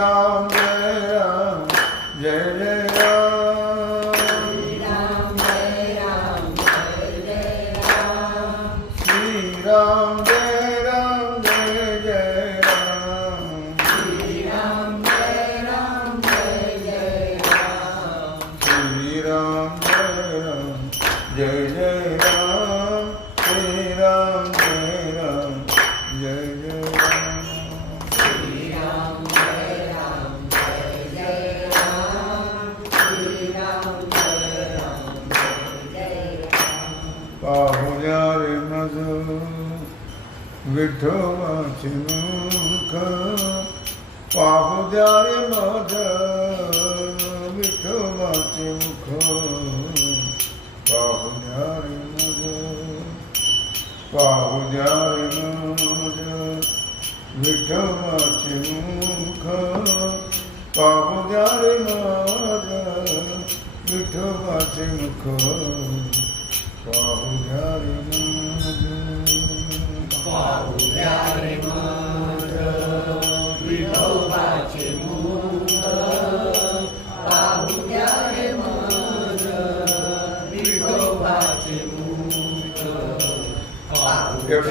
Hallelujah. विठोबाचे मुख पाहुद्या रे मज विठोबाचे मुख पाहुद्या रे मज पाहुद्या रे मज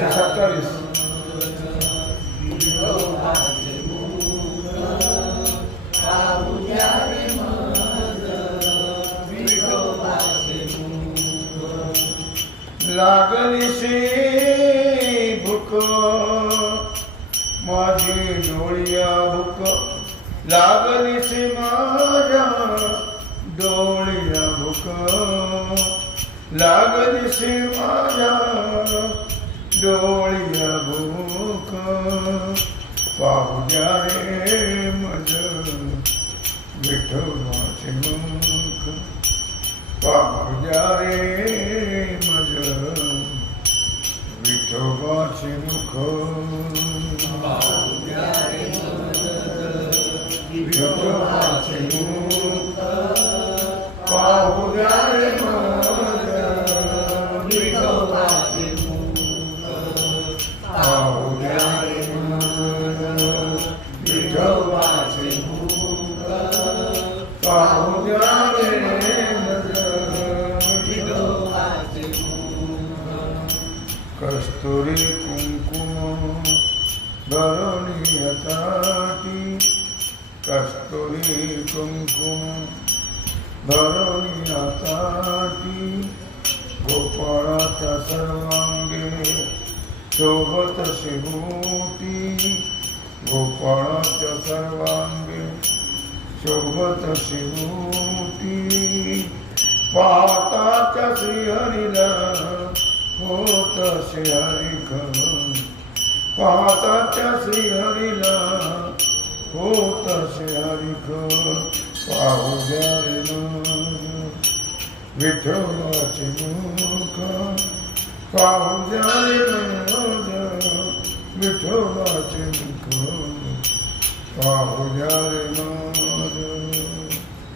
एकशे सत्तावीस लागलीशी भूक माझी डोळिया भूक लागलीशी माझ्या डोळिया भूक लागलीशी माझ्या डोळिया भूक पाहू द्या रे मज विठोबाचे मुख पाहू द्या रे मज विठोबाचे मुख विठोबाचे मुख पाहू द्या रे कस्तुरी कुंकुम भरणी कस्तुरी कुंकुम भरणी गोपाळाच्या सर्वांगे शोभत शिवूटी। गोपाळाच्या सर्वांगे शोभत शिवूटी पाहताच्या श्रीहरीला होत श्रीहरिख पाहताच्या श्रीहरीला होत श्रीहरिख पाहू द्या विठोबाचे मुख पाहू द्या विठोबाचे मुख पाहू द्या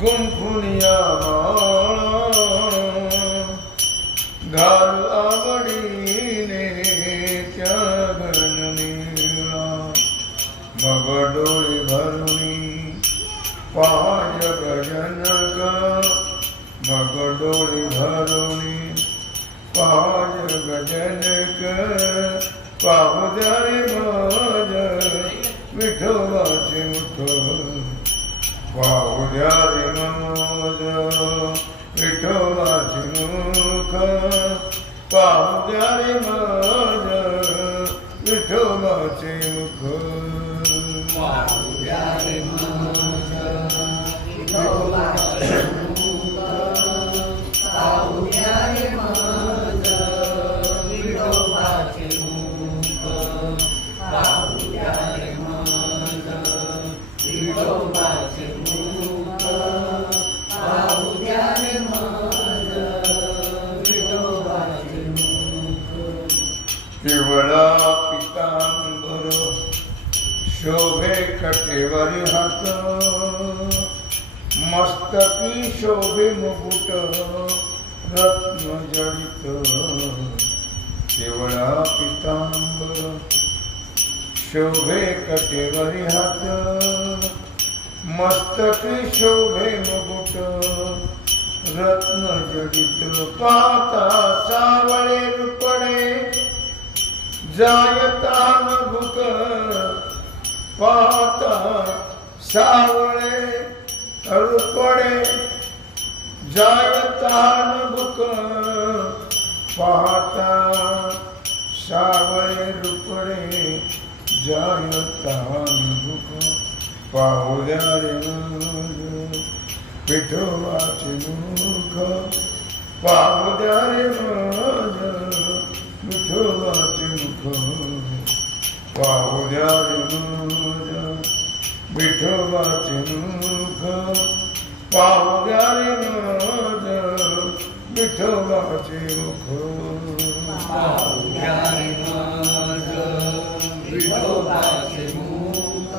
गुंफुनिया घाल आवडीने त्या गणनीला मग डोळे भरुणी पाय गजनक मग डोळे भरुणी पाय गजनक पाहुद्या रे माझ विठोबाचे मुख पाहुद्या रे माझ मुख. पाहुद्या रे माझ विठोबाचे मुख. पिवळा कटेवरी हात मस्तकी शोभे मुकुट रत्न जडित केवळा पितांबर शोभे कटेवरी हात मस्तकी शोभे मुकुट रत्न जडित. पाता सावळे रुपणे जायतान भुक पाहता सावळे रुपणे जायतान भुक पाहता सावळे रुपणे जायतान भुक पाहू द्या रे मग पिठोबाचे मुख पाहू विठोबाचे मुख पाहू विठोबाचे मुख पाहू विठोबाचे मुख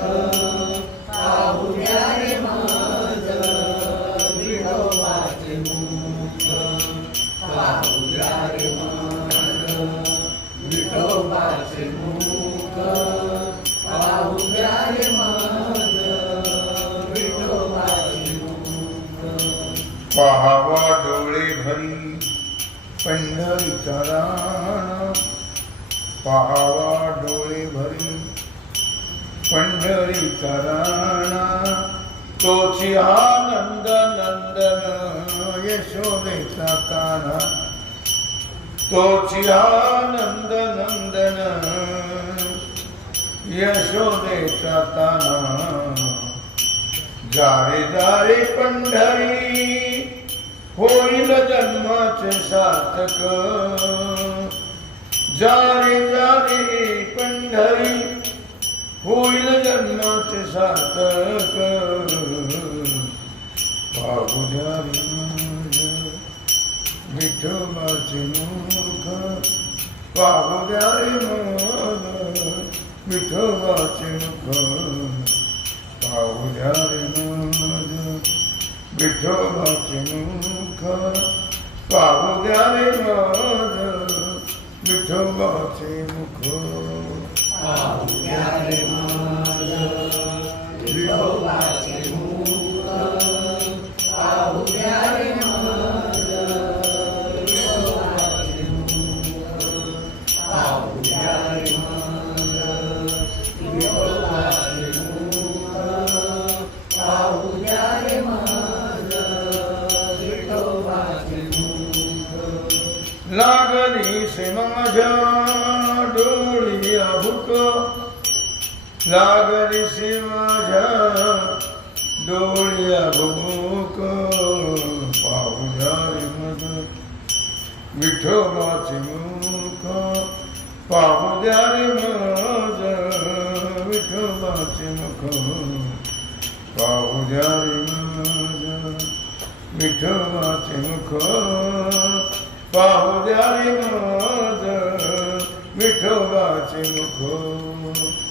पाहावा डोळे भरी. पंढरीचा राणा पाहावा डोळे भरी. पंढरीचा राणा तोची आनंद नंदन यशोदेचा ताना तोची आनंद नंदन यशोदेचा ताना जारे जारे पंढरी. होईल जन्माचे सार्थक. जारी जारी पंढरी होईल जन्माचे सार्थक. पाहू द्या रे मन विठोबाचे मुख. पाहू द्या रे मुख. विठोबाचे मुख पाहू द्या रे माझ्या विठोबाचे मुख पाहू द्या रे माझ्या विठोबाचे मुख लागली लागली से माझ्या डोळी भूक पाहू रे विठोबाचे मुख पाहू द्या रे मग. विठोबाचे मुख पाहू द्या रे मग. विठोबाचे मुख पाहू द्या रे माझ विठोबाचे मुख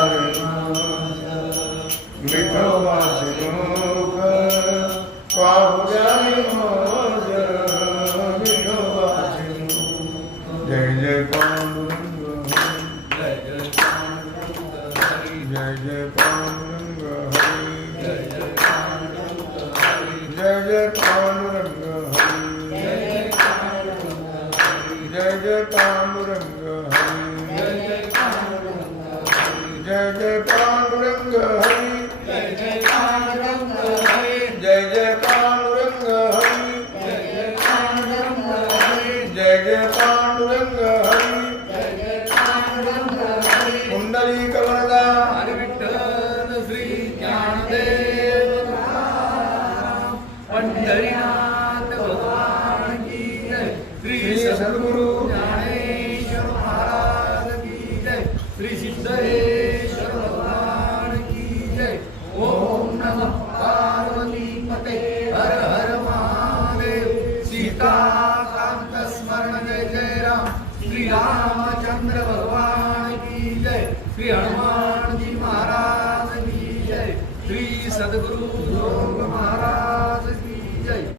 President.